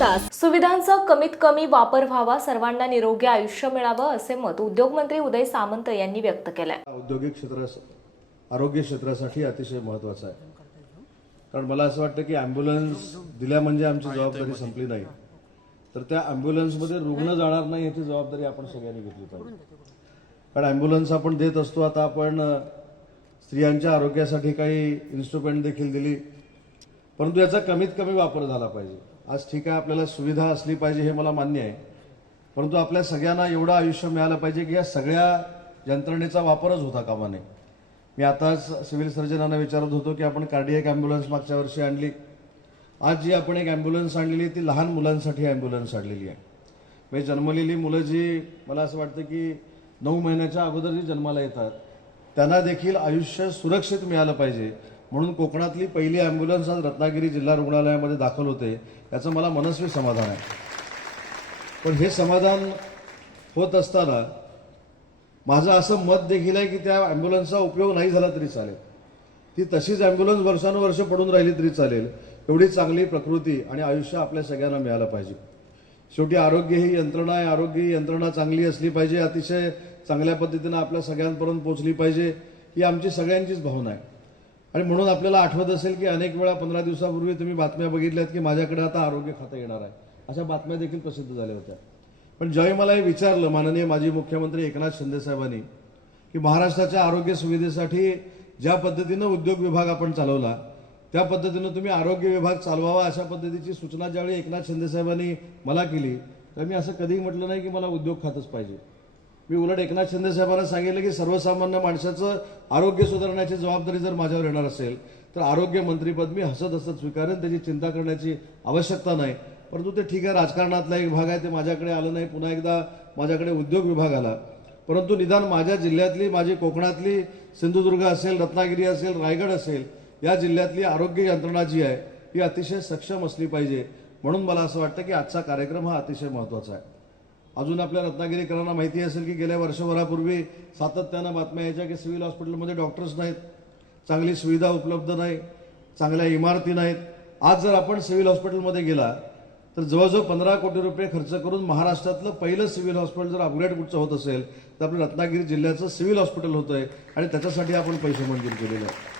तास सुविधांचा कमीत कमी वापर व्हावा सर्वांना निरोगी आयुष्य मिळावं असे मत उद्योगमंत्री उदय सामंत यांनी व्यक्त केलंय. औद्योगिक क्षेत्रास आरोग्य क्षेत्रासाठी अतिशय महत्त्वाचं आहे. कारण मला असं वाटतं की ॲम्ब्युलन्स दिल्या म्हणजे आमची जबाबदारी संपली नाही. तर त्या ॲम्ब्युलन्समध्ये रुग्ण जाणार नाही याची जबाबदारी आपण सगळ्यांनी घेतली पाहिजे. कारण ॲम्ब्युलन्स आपण देत असतो आता आपण स्त्रियांच्या आरोग्यासाठी काही इन्स्ट्रुमेंट देखील दिली. परंतु याचा कमीत कमी वापर झाला पाहिजे. आज ठीक आहे आपल्याला सुविधा असली पाहिजे हे मला मान्य आहे. परंतु आपल्या सगळ्यांना एवढं आयुष्य मिळालं पाहिजे की या सगळ्या यंत्रणेचा वापरच होता कामा नये मी आताच सिव्हिल सर्जनांना विचारत होतो की आपण कार्डियक ॲम्ब्युलन्स मागच्या वर्षी आणली. आज जी आपण एक ॲम्ब्युलन्स आणलेली ती लहान मुलांसाठी ॲम्ब्युलन्स आणलेली आहे. म्हणजे जन्मलेली मुलं जी मला असं वाटतं की नऊ महिन्याच्या अगोदर जी जन्माला येतात त्यांना देखील आयुष्य सुरक्षित मिळालं पाहिजे. म्हणून कोकणातली पहिली ॲम्ब्युलन्स आज रत्नागिरी जिल्हा रुग्णालयामध्ये दाखल होते. याचं मला मनस्वी समाधान आहे. पण हे समाधान होत असताना माझं असं मत देखील आहे की त्या ॲम्ब्युलन्सचा उपयोग नाही झाला तरी चालेल. ती तशीच ॲम्ब्युलन्स वर्षानुवर्ष पडून राहिली तरी चालेल. एवढी चांगली प्रकृती आणि आयुष्य आपल्या सगळ्यांना मिळालं पाहिजे. शेवटी आरोग्य ही यंत्रणा आहे. आरोग्य ही यंत्रणा चांगली असली पाहिजे. अतिशय चांगल्या पद्धतीनं आपल्या सगळ्यांपर्यंत पोचली पाहिजे. ही आमची सगळ्यांचीच भावना आहे. आणि म्हणून आपल्याला आठवत असेल की अनेक वेळा पंधरा दिवसापूर्वी तुम्ही बातम्या बघितल्यात की माझ्याकडे आता आरोग्य खातं येणार आहे. अशा बातम्या देखील प्रसिद्ध झाल्या होत्या. पण ज्यावेळी मला हे विचारलं माननीय माजी मुख्यमंत्री एकनाथ शिंदे साहेबांनी की महाराष्ट्राच्या आरोग्य सुविधेसाठी ज्या पद्धतीनं उद्योग विभाग आपण चालवला त्या पद्धतीनं तुम्ही आरोग्य विभाग चालवावा अशा पद्धतीची सूचना ज्यावेळी एकनाथ शिंदे साहेबांनी मला केली तर मी असं कधीही म्हटलं नाही की मला उद्योग खातच पाहिजे. मी उलट एकनाथ शिंदे साहेबांना सांगितलं की सर्वसामान्य माणसाचं आरोग्य सुधारण्याची जबाबदारी जर माझ्यावर येणार असेल तर आरोग्य मंत्रीपद मी हसत हसत स्वीकारेन त्याची चिंता करण्याची आवश्यकता नाही. परंतु ते ठीक आहे राजकारणातला एक भाग आहे ते माझ्याकडे आलं नाही. पुन्हा एकदा माझ्याकडे उद्योग विभाग आला. परंतु निदान माझ्या जिल्ह्यातली माझी कोकणातली सिंधुदुर्ग असेल रत्नागिरी असेल रायगड असेल या जिल्ह्यातली आरोग्य यंत्रणा जी आहे ही अतिशय सक्षम असली पाहिजे. म्हणून मला असं वाटतं की आजचा कार्यक्रम हा अतिशय महत्त्वाचा आहे. अजून आपल्या रत्नागिरीकरांना माहिती असेल की गेल्या वर्षभरापूर्वी सातत्यानं बातम्या यायच्या की सिव्हिल हॉस्पिटलमध्ये डॉक्टर्स नाहीत चांगली सुविधा उपलब्ध नाही चांगल्या इमारती नाहीत. आज जर आपण सिव्हिल हॉस्पिटलमध्ये गेला तर जवळजवळ पंधरा कोटी रुपये खर्च करून महाराष्ट्रातलं पहिलं सिव्हिल हॉस्पिटल जर अपग्रेड कुठचं होत असेल तर आपलं रत्नागिरी जिल्ह्याचं सिव्हिल हॉस्पिटल होतं आहे आणि त्याच्यासाठी आपण पैसे मंजूर केलेले आहेत.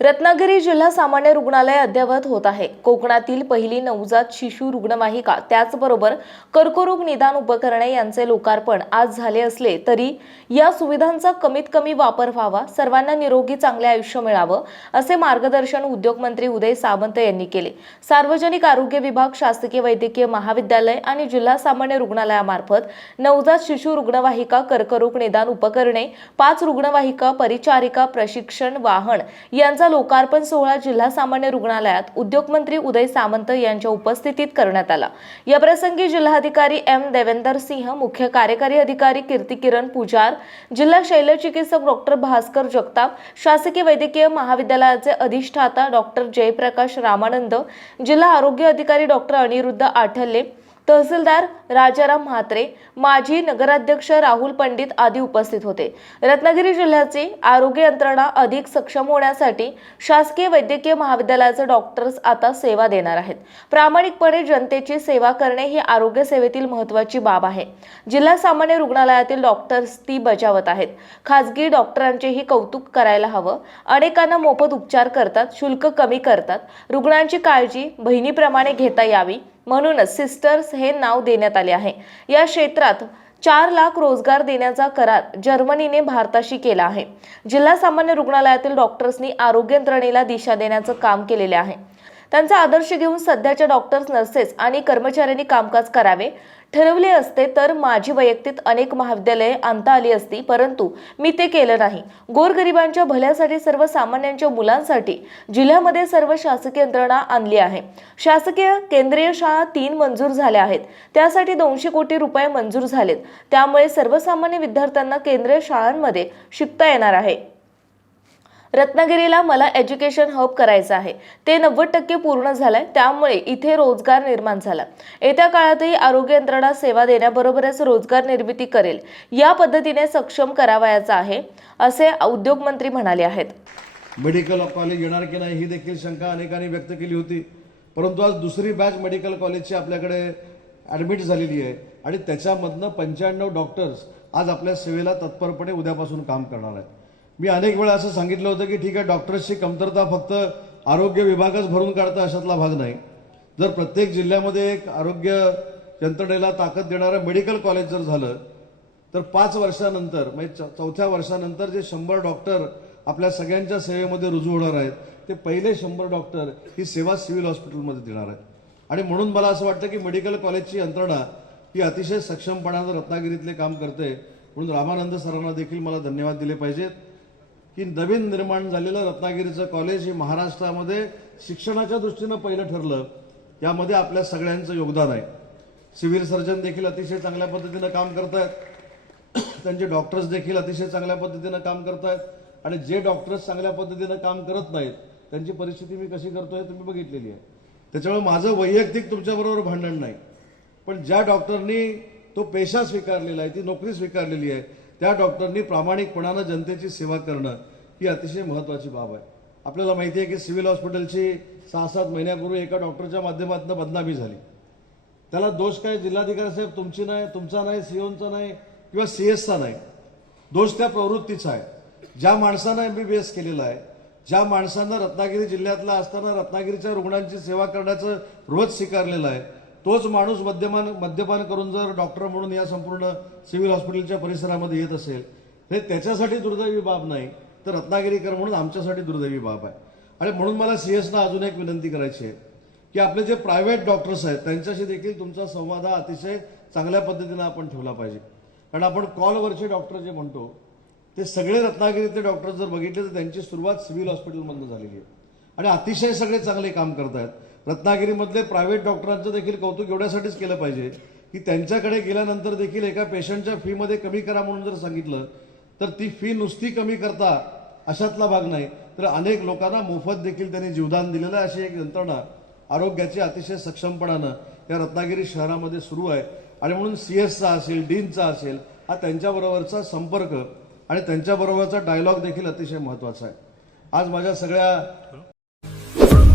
रत्नागिरी जिल्हा सामान्य रुग्णालय अद्ययावत होत आहे. कोकणातील पहिली नवजात शिशु रुग्णवाहिका त्याचबरोबर कर्करोग निदान उपकरणे यांचे लोकार्पण आज झाले असले तरी या सुविधांचा कमीत कमी वापर व्हावा सर्वांना निरोगी चांगले आयुष्य मिळावं असे मार्गदर्शन उद्योगमंत्री उदय सावंत यांनी केले. सार्वजनिक आरोग्य विभाग शासकीय वैद्यकीय महाविद्यालय आणि जिल्हा सामान्य रुग्णालयामार्फत नवजात शिशु रुग्णवाहिका कर्करोग निदान उपकरणे पाच रुग्णवाहिका परिचारिका प्रशिक्षण वाहन यांचा लोकार्पण सोहळा जिल्हा सामान्य रुग्णालयात उद्योगमंत्री उदय सामंत यांच्या उपस्थितीत करण्यात आला. या प्रसंगी जिल्हाधिकारी एम देवेंदर सिंह मुख्य कार्यकारी अधिकारी कीर्ती किरण पुजार जिल्हा शैलचिकित्सक डॉक्टर भास्कर जगताप शासकीय वैद्यकीय महाविद्यालयाचे अधिष्ठाता डॉक्टर जयप्रकाश रामानंद जिल्हा आरोग्य अधिकारी डॉक्टर अनिरुद्ध आठल्ले तहसीलदार राजाराम म्हात्रे माजी नगराध्यक्ष राहुल पंडित आदी उपस्थित होते. रत्नागिरी जिल्ह्याची आरोग्य यंत्रणा अधिक सक्षम होण्यासाठी शासकीय वैद्यकीय महाविद्यालयाचे डॉक्टर्स आता सेवा देणार आहेत. प्रामाणिकपणे जनतेची सेवा करणे ही आरोग्य सेवेतील महत्त्वाची बाब आहे. जिल्हा सामान्य रुग्णालयातील डॉक्टर्स ती बजावत आहेत. खाजगी डॉक्टरांचेही कौतुक करायला हवं. अनेकांना मोफत उपचार करतात शुल्क कमी करतात. रुग्णांची काळजी बहिणीप्रमाणे घेता यावी. म्हणूनच सिस्टर्स हे नाव देण्यात आले आहे. या क्षेत्रात चार लाख रोजगार देण्याचा करार जर्मनीने भारताशी केला आहे. जिल्हा सामान्य रुग्णालयातील डॉक्टर्सनी आरोग्य यंत्रणेला दिशा देण्याचं काम केलेले आहे. त्यांचा आदर्श घेऊन सध्याच्या डॉक्टर्स नर्सेस आणि कर्मचाऱ्यांनी कामकाज करावे. ठरवले असते तर माझी वैयक्तिक अनेक महाविद्यालये आणता आली असती परंतु मी ते केलं नाही. गोरगरिबांच्या भल्यासाठी सर्वसामान्यांच्या मुलांसाठी जिल्ह्यामध्ये सर्व शासकीय यंत्रणा आणली आहे. शासकीय केंद्रीय शाळा तीन मंजूर झाल्या आहेत. त्यासाठी दोनशे कोटी रुपये मंजूर झालेत. त्यामुळे सर्वसामान्य विद्यार्थ्यांना केंद्रीय शाळांमध्ये शिकता येणार आहे. रत्नागिरीला मला एज्युकेशन हब करायचं आहे. ते नव्वद टक्के पूर्ण झालंय त्यामुळे इथे रोजगार निर्माण झाला. येत्या काळातही आरोग्य यंत्रणा सेवा देण्याबरोबरच रोजगार निर्मिती करेल. या पद्धतीने सक्षम करावयाचं आहे असे उद्योगमंत्री म्हणाले आहेत. मेडिकल कॉलेज येणार की नाही ही देखील शंका अनेकांनी व्यक्त केली होती. परंतु आज दुसरी बॅच मेडिकल कॉलेजची आपल्याकडे ॲडमिट झालेली आहे. आणि त्याच्यामधनं पंच्याण्णव डॉक्टर्स आज आपल्या सेवेला तत्परपणे उद्यापासून काम करणार आहेत. मी अनेक वेळा असं सांगितलं होतं की ठीक आहे डॉक्टर्सची कमतरता फक्त आरोग्य विभागच भरून काढतं अशातला भाग नाही. जर प्रत्येक जिल्ह्यामध्ये एक आरोग्य यंत्रणेला ताकद देणारं मेडिकल कॉलेज जर झालं तर पाच वर्षानंतर म्हणजे चौथ्या वर्षानंतर जे शंभर डॉक्टर आपल्या सगळ्यांच्या सेवेमध्ये रुजू होणार आहेत ते पहिले शंभर डॉक्टर ही सेवा सिव्हिल हॉस्पिटलमध्ये देणार आहेत. आणि म्हणून मला असं वाटतं की मेडिकल कॉलेजची यंत्रणा ही अतिशय सक्षमपणानं रत्नागिरीतले काम करते. म्हणून रामानंद सरांना देखील मला धन्यवाद दिले पाहिजेत. की नवीन निर्माण झालेलं रत्नागिरीचं कॉलेज हे महाराष्ट्रामध्ये शिक्षणाच्या दृष्टीनं पहिलं ठरलं. यामध्ये आपल्या सगळ्यांचं योगदान आहे. सिव्हिल सर्जन देखील अतिशय चांगल्या पद्धतीनं काम करत आहेत त्यांचे डॉक्टर्स देखील अतिशय चांगल्या पद्धतीनं काम करत आहेत आणि जे डॉक्टर्स चांगल्या पद्धतीनं काम करत नाहीत त्यांची परिस्थिती मी कशी करतो हे तुम्ही बघितलेली आहे. त्याच्यामुळे माझं वैयक्तिक तुमच्याबरोबर भांडण नाही. पण ज्या डॉक्टरनी तो पेशा स्वीकारलेला आहे ती नोकरी स्वीकारलेली आहे त्या डॉक्टरनी प्रामाणिकपणानं जनतेची सेवा करणं ही अतिशय महत्वाची बाब आहे. आपल्याला माहिती आहे की सिव्हिल हॉस्पिटलची सहा सात महिन्यापूर्वी एका डॉक्टरच्या माध्यमातून बदनामी झाली. त्याला दोष काय? जिल्हाधिकारी साहेब तुमची नाही तुमचा नाही सीओनचा नाही किंवा सी एसचा नाही. दोष त्या प्रवृत्तीचा आहे. ज्या माणसानं एस केलेला आहे ज्या माणसानं रत्नागिरी जिल्ह्यातला असताना रत्नागिरीच्या रुग्णांची सेवा करण्याचं रोज स्वीकारलेलं आहे तोच माणूस मद्यपान मद्यपान करून जर डॉक्टर म्हणून या संपूर्ण सिव्हिल हॉस्पिटलच्या परिसरामध्ये येत असेल हे त्याच्यासाठी दुर्दैवी बाब नाही तर रत्नागिरीकर म्हणून आमच्यासाठी दुर्दैवी बाब आहे. आणि म्हणून मला सी सीएसना अजून एक विनंती करायची आहे की आपले जे प्रायव्हेट डॉक्टर्स आहेत त्यांच्याशी देखील तुमचा संवाद हा अतिशय चांगल्या पद्धतीनं आपण ठेवला पाहिजे. कारण आपण कॉलवरचे डॉक्टर जे म्हणतो ते सगळे रत्नागिरीतले डॉक्टर जर बघितले तर त्यांची सुरुवात सिव्हिल हॉस्पिटलमधून झालेली आहे. आणि अतिशय सगळे चांगले काम करतायत. रत्नागिरीमधले प्रायव्हेट डॉक्टरांचं देखील कौतुक एवढ्यासाठीच केलं पाहिजे की त्यांच्याकडे गेल्यानंतर देखील एका पेशंटच्या फीमध्ये कमी करा म्हणून जर सांगितलं तर ती फी नुसती कमी करता अशातला भाग नाही. तर अनेक लोकांना मोफत देखील त्यांनी जीवदान दिलेलं आहे अशी एक यंत्रणा आरोग्याची अतिशय सक्षमपणानं या रत्नागिरी शहरामध्ये सुरू आहे. आणि म्हणून सी एसचा असेल डीनचा असेल हा त्यांच्याबरोबरचा संपर्क आणि त्यांच्याबरोबरचा डायलॉग देखील अतिशय महत्त्वाचा आहे. आज माझ्या सगळ्या